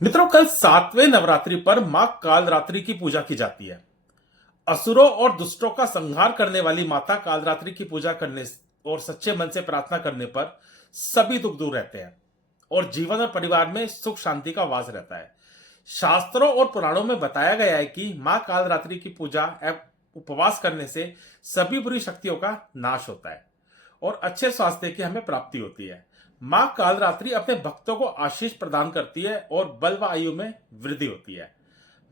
मित्रों, कल 7वें नवरात्रि पर मां कालरात्रि की पूजा की जाती है। असुरों और दुष्टों का संहार करने वाली माता कालरात्रि की पूजा करने और सच्चे मन से प्रार्थना करने पर सभी दुख दूर रहते हैं और जीवन और परिवार में सुख शांति का वास रहता है। शास्त्रों और पुराणों में बताया गया है कि मां कालरात्रि की पूजा एवं उपवास करने से सभी बुरी शक्तियों का नाश होता है और अच्छे स्वास्थ्य की हमें प्राप्ति होती है। मां कालरात्रि अपने भक्तों को आशीष प्रदान करती है और बल व आयु में वृद्धि होती है।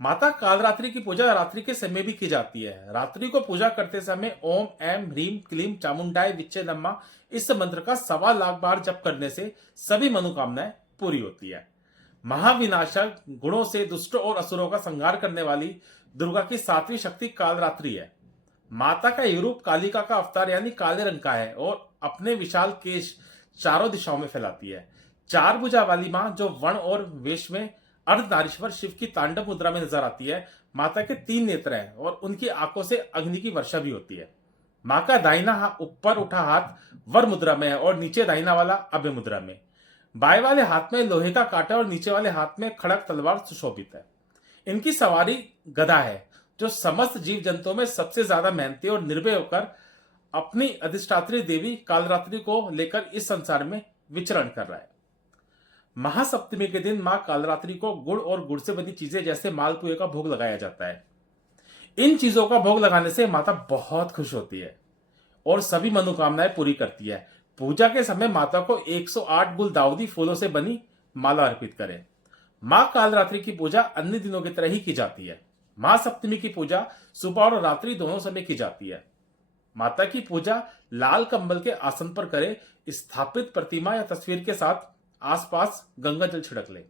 माता कालरात्रि की पूजा रात्रि के समय भी की जाती है। रात्रि को पूजा करते समय ओम ऐं ह्रीं क्लीं चामुंडाय विच्चे नमः इस मंत्र का 1.25 लाख बार जप करने से सभी मनोकामनाएं पूरी होती है। महाविनाशक गुणों से दुष्टों और असुरों का संहार करने वाली दुर्गा की 7वीं शक्ति कालरात्रि है। माता का ये रूप कालिका का अवतार यानी काले रंग का है और अपने विशाल केश चारों दिशाओं में फैलाती है। 4 भुजा वाली मां जो वन और वेश में अर्धनारीश्वर शिव की तांडव मुद्रा में नजर आती है। माता के 3 नेत्र हैं और उनकी आंखों से अग्नि की वर्षा भी होती है। मां का दाहिना ऊपर उठा हाथ वर मुद्रा में है और नीचे दाहिना वाला अभय मुद्रा में। बाएं वाले हाथ में लोहे का कांटा और नीचे वाले हाथ में खड़क तलवार सुशोभित है। इनकी सवारी गदा है जो समस्त जीव जंतुओं में सबसे ज्यादा मेहनती और निर्भय होकर अपनी अधिष्ठात्री देवी कालरात्रि को लेकर इस संसार में विचरण कर रहा है। महासप्तमी के दिन मां कालरात्रि को गुड़ और गुड़ से बनी चीजें जैसे मालपुए का भोग लगाया जाता है। इन चीजों का भोग लगाने से माता बहुत खुश होती है और सभी मनोकामनाएं पूरी करती है। पूजा के समय माता को 108 गुलदाउदी फूलों से बनी माला अर्पित करें। मां कालरात्रि की पूजा अन्य दिनों की तरह ही की जाती है। महासप्तमी की पूजा सुबह और रात्रि दोनों समय की जाती है। माता की पूजा लाल कंबल के आसन पर करें। स्थापित प्रतिमा या तस्वीर के साथ आसपास गंगा जल छिड़क लें।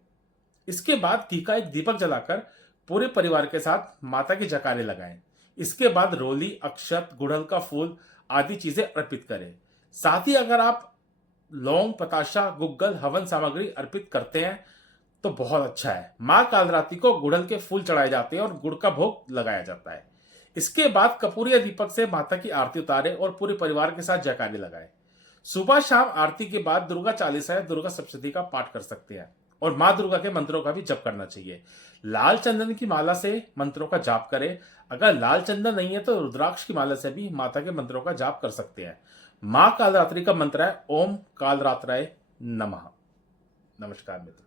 इसके बाद घी का एक दीपक जलाकर पूरे परिवार के साथ माता के जयकारे लगाएं। इसके बाद रोली, अक्षत, गुड़हल का फूल आदि चीजें अर्पित करें। साथ ही अगर आप लौंग, पताशा, गुग्गल, हवन सामग्री अर्पित करते हैं तो बहुत अच्छा है। मां कालरात्रि को गुड़हल के फूल चढ़ाए जाते हैं और गुड़ का भोग लगाया जाता है। इसके बाद कपूर या दीपक से माता की आरती उतारें और पूरे परिवार के साथ जयकारे लगाएं। सुबह शाम आरती के बाद दुर्गा चालीसा या दुर्गा सप्तशती का पाठ कर सकते हैं और मां दुर्गा के मंत्रों का भी जप करना चाहिए। लाल चंदन की माला से मंत्रों का जाप करें। अगर लाल चंदन नहीं है तो रुद्राक्ष की माला से भी माता के मंत्रों का जाप कर सकते हैं। मां कालरात्रि का मंत्र है ओम कालरात्राय नमः। नमस्कार मित्र।